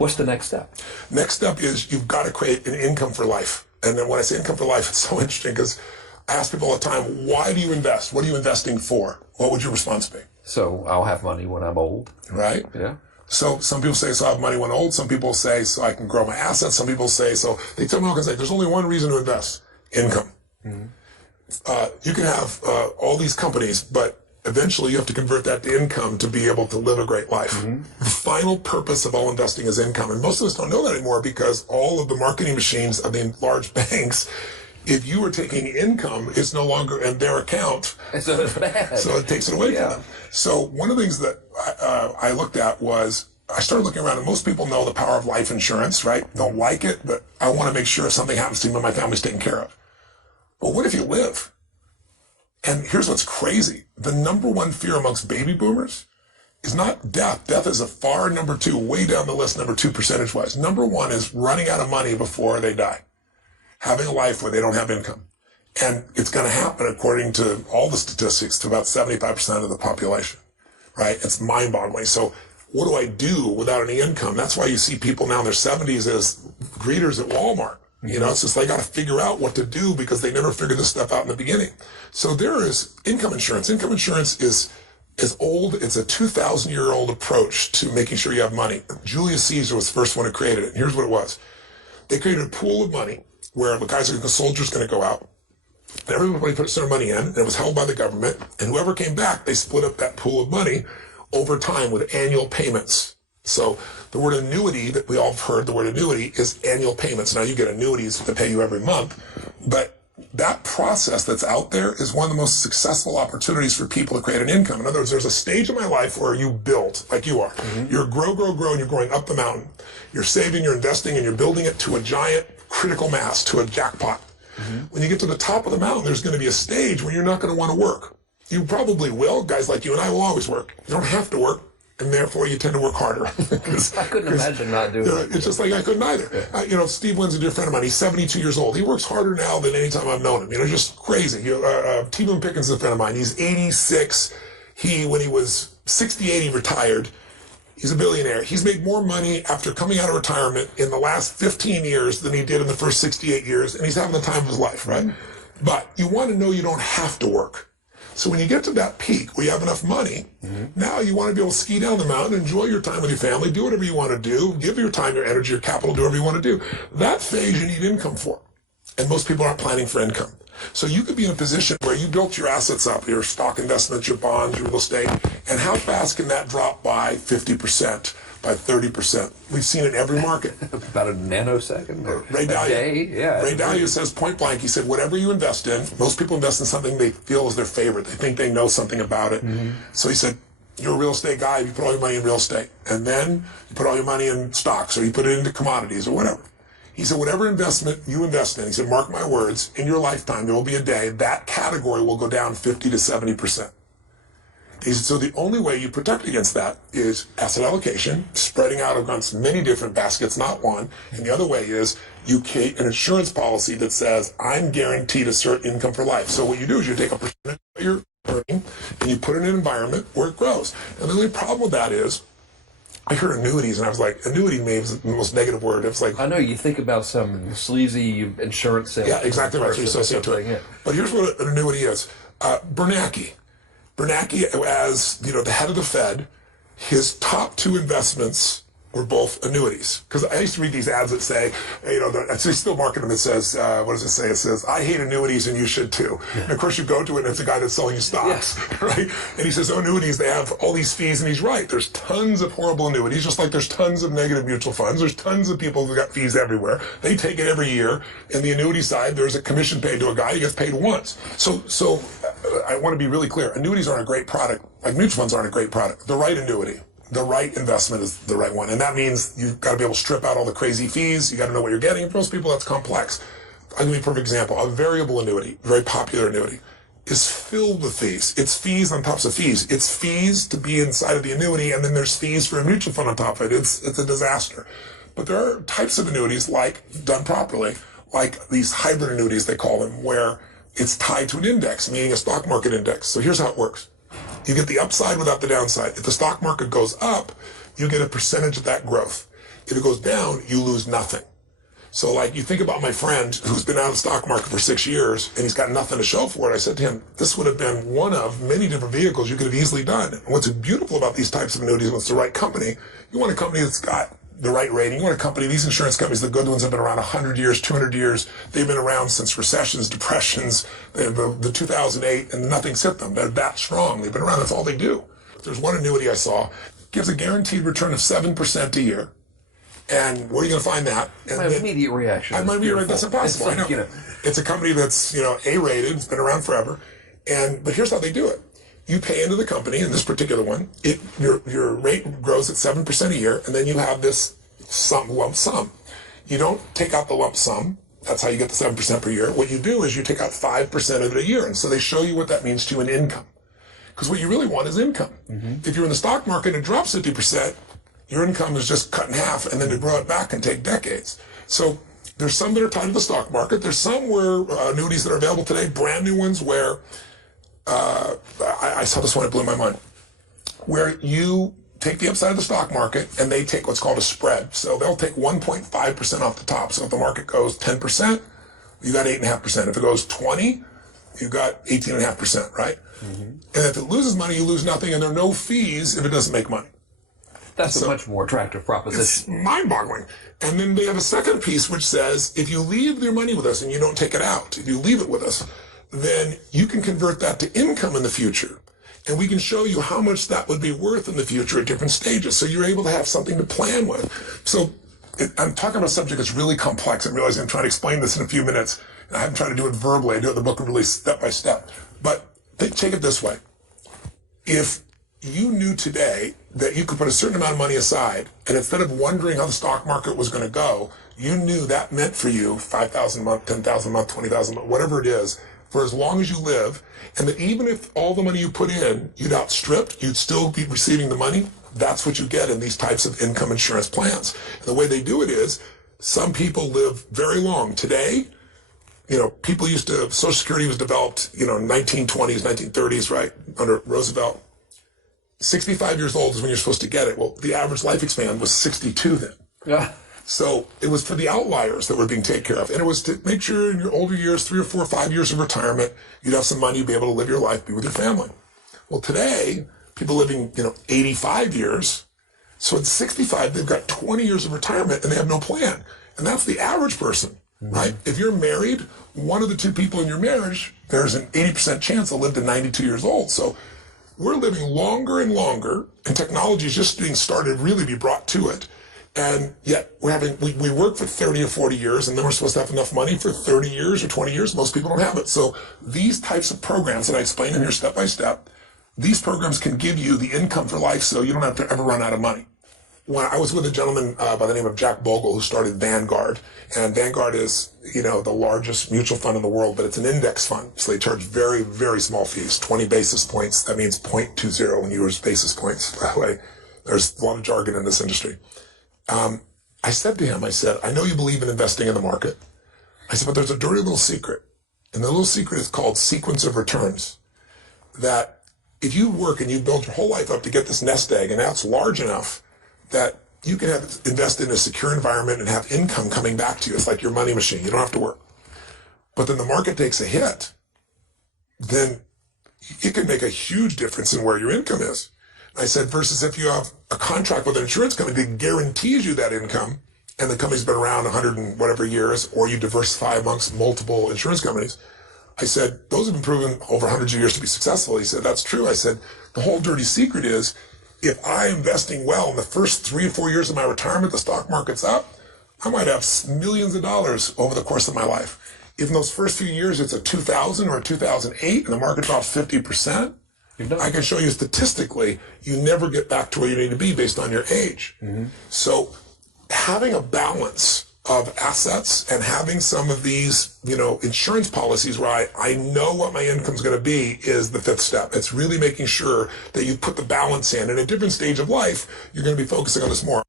What's the next step? Next step is you've got to create an income for life. And then when I say income for life, it's so interesting because I ask people all the time, why do you invest? What are you investing for? What would your response be? So I'll have money when I'm old. Right? Yeah. So some people say, so I have money when old. Some people say, so I can grow my assets. Some people say, so they tell me all kinds of things. There's only one reason to invest: income. You can have all these companies, but eventually you have to convert that to income to be able to live a great life. The final purpose of all investing is income. And most of us don't know that anymore because all of the marketing machines of the large banks, if you were taking income, it's no longer in their account. So it's bad. So it takes it away from them. So one of the things that I looked at was, I started looking around, and most people know the power of life insurance, right? Don't like it, but I want to make sure if something happens to me, my family's taken care of. But what if you live? And here's what's crazy. The number one fear amongst baby boomers is not death. Death is a far number two, way down the list, number two percentage-wise. Number one is running out of money before they die. Having a life where they don't have income. And it's going to happen, according to all the statistics, to about 75% of the population, right? It's mind-boggling. So what do I do without any income? That's why you see people now in their 70s as greeters at Walmart. You know, it's just they got to figure out what to do because they never figured this stuff out in the beginning. So there is income insurance. Income insurance is old. It's a 2,000-year-old approach to making sure you have money. Julius Caesar was the first one who created it. And here's what it was. They created a pool of money where the soldiers going to go out. And everybody put their money in, and it was held by the government. And whoever came back, they split up that pool of money over time with annual payments. So the word annuity that we all have heard, the word annuity is annual payments. Now you get annuities that pay you every month, but that process that's out there is one of the most successful opportunities for people to create an income. In other words, there's a stage in my life where you build, like you are. You're grow, and you're going up the mountain. You're saving, you're investing, and you're building it to a giant critical mass, to a jackpot. When you get to the top of the mountain, there's going to be a stage where you're not going to want to work. You probably will. Guys like you and I will always work. You don't have to work. And therefore, you tend to work harder. I couldn't imagine not doing it. It's just like I couldn't either. Yeah. Steve Wynn's a dear friend of mine. He's 72 years old. He works harder now than any time I've known him. Just crazy. T. Boone Pickens is a friend of mine. He's 86. When he was 68, he retired. He's a billionaire. He's made more money after coming out of retirement in the last 15 years than he did in the first 68 years, and he's having the time of his life, right? But you want to know you don't have to work. So when you get to that peak where you have enough money, now you want to be able to ski down the mountain, enjoy your time with your family, do whatever you want to do, give your time, your energy, your capital, do whatever you want to do. That phase you need income for. And most people aren't planning for income. So you could be in a position where you built your assets up, your stock investments, your bonds, your real estate, and how fast can that drop by 50%, by 30%? We've seen it in every market. About a nanosecond, Ray Dalio, day. Yeah. Ray Dalio says point blank, he said, whatever you invest in, most people invest in something they feel is their favorite. They think they know something about it. So he said, you're a real estate guy, you put all your money in real estate. And then you put all your money in stocks, or you put it into commodities, or whatever. He said, whatever investment you invest in, he said, mark my words, in your lifetime, there will be a day, that category will go down 50 to 70%. He said, so the only way you protect against that is asset allocation, spreading out against many different baskets, not one. And the other way is you create an insurance policy that says, I'm guaranteed a certain income for life. So what you do is you take a percentage of your earning and you put it in an environment where it grows. And the only problem with that is, I heard annuities, and I was like, annuity maybe is the most negative word. It's like, I know you think about some sleazy insurance sales. Yeah, exactly right. So you associate to it. Yeah. But here's what an annuity is. Bernanke, as the head of the Fed, his top two investments were both annuities. Because I used to read these ads that say, they still market them. It says, what does it say? It says, I hate annuities and you should too. Yeah. And of course you go to it and it's a guy that's selling you stocks, right? And he says, annuities, they have all these fees, and he's right. There's tons of horrible annuities, just like there's tons of negative mutual funds. There's tons of people who got fees everywhere. They take it every year. And the annuity side, there's a commission paid to a guy, he gets paid once. So I want to be really clear. Annuities aren't a great product. Like mutual funds aren't a great product. The right annuity, the right investment is the right one. And that means you've got to be able to strip out all the crazy fees. You got to know what you're getting. For most people, that's complex. I'll give you a perfect example. A variable annuity, very popular annuity, is filled with fees. It's fees on top of fees. It's fees to be inside of the annuity, and then there's fees for a mutual fund on top of it. It's a disaster. But there are types of annuities, like, done properly, like these hybrid annuities, they call them, where it's tied to an index, meaning a stock market index. So here's how it works. You get the upside without the downside. If the stock market goes up, you get a percentage of that growth. If it goes down, you lose nothing. So like you think about my friend who's been out of the stock market for 6 years and he's got nothing to show for it. I said to him, this would have been one of many different vehicles you could have easily done. And what's beautiful about these types of annuities, when it's the right company, you want a company that's got the right rating. You want a company, these insurance companies, the good ones have been around 100 years, 200 years. They've been around since recessions, depressions, the 2008, and nothing's hit them. They're that strong. They've been around. That's all they do. There's one annuity I saw, gives a guaranteed return of 7% a year. And where are you going to find that? And my immediate reaction. That's impossible. It's like, I know. It's a company that's, A-rated. It's been around forever. But here's how they do it. You pay into the company, in this particular one, your rate grows at 7% a year, and then you have this lump sum. You don't take out the lump sum. That's how you get the 7% per year. What you do is you take out 5% of it a year. And so they show you what that means to you in income. Because what you really want is income. Mm-hmm. If you're in the stock market and it drops 50%, your income is just cut in half, and then to grow it back can take decades. So there's some that are tied to the stock market. There's some where annuities that are available today, brand new ones, where I saw this one, it blew my mind, where you take the upside of the stock market and they take what's called a spread. So they'll take 1.5% off the top. So if the market goes 10%, you got 8.5%. If it goes 20, you got 18.5%, right? Mm-hmm. And if it loses money, you lose nothing, and there are no fees if it doesn't make money. That's a much more attractive proposition. It's mind-boggling. And then they have a second piece which says, if you leave your money with us and you don't take it out, if you leave it with us, then you can convert that to income in the future. And we can show you how much that would be worth in the future at different stages. So you're able to have something to plan with. So I'm talking about a subject that's really complex. I realize I'm trying to explain this in a few minutes. And I haven't tried to do it verbally. I do it in the book really step by step. But take it this way. If you knew today that you could put a certain amount of money aside, and instead of wondering how the stock market was going to go, you knew that meant for you $5,000 a month, $10,000 a month, $20,000 a month, whatever it is, for as long as you live, and that even if all the money you put in, you'd outstripped, you'd still be receiving the money. That's what you get in these types of income insurance plans. And the way they do it is, some people live very long. Today, Social Security was developed, 1920s, 1930s, right, under Roosevelt. 65 years old is when you're supposed to get it. Well, the average life span was 62 then. Yeah. So it was for the outliers that were being taken care of. And it was to make sure in your older years, 3 or 4 or 5 years of retirement, you'd have some money, you'd be able to live your life, be with your family. Well, today, people living, 85 years. So at 65, they've got 20 years of retirement and they have no plan. And that's the average person, right? If you're married, one of the two people in your marriage, there's an 80% chance they'll live to 92 years old. So we're living longer and longer, and technology is just being started to really be brought to it. And yet we work for 30 or 40 years, and then we're supposed to have enough money for 30 years or 20 years. Most people don't have it. So these types of programs that I explain in here step by step, these programs can give you the income for life so you don't have to ever run out of money. When I was with a gentleman by the name of Jack Bogle who started Vanguard, and Vanguard is, the largest mutual fund in the world, but it's an index fund. So they charge very, very small fees, 20 basis points. That means 0.20 when you use basis points. By the way, there's a lot of jargon in this industry. I said to him, I know you believe in investing in the market. I said, but there's a dirty little secret. And the little secret is called sequence of returns. That if you work and you build your whole life up to get this nest egg, and that's large enough that you can invest in a secure environment and have income coming back to you. It's like your money machine. You don't have to work. But then the market takes a hit. Then it can make a huge difference in where your income is. I said, versus if you have a contract with an insurance company that guarantees you that income, and the company's been around 100 and whatever years, or you diversify amongst multiple insurance companies. I said, those have been proven over hundreds of years to be successful. He said, that's true. I said, the whole dirty secret is, if I'm investing well in the first 3 or 4 years of my retirement, the stock market's up, I might have millions of dollars over the course of my life. If in those first few years it's a 2000 or a 2008 and the market drops 50%, I can show you statistically, you never get back to where you need to be based on your age. Mm-hmm. So having a balance of assets and having some of these, insurance policies where I know what my income's going to be is the fifth step. It's really making sure that you put the balance in. And at a different stage of life, you're going to be focusing on this more.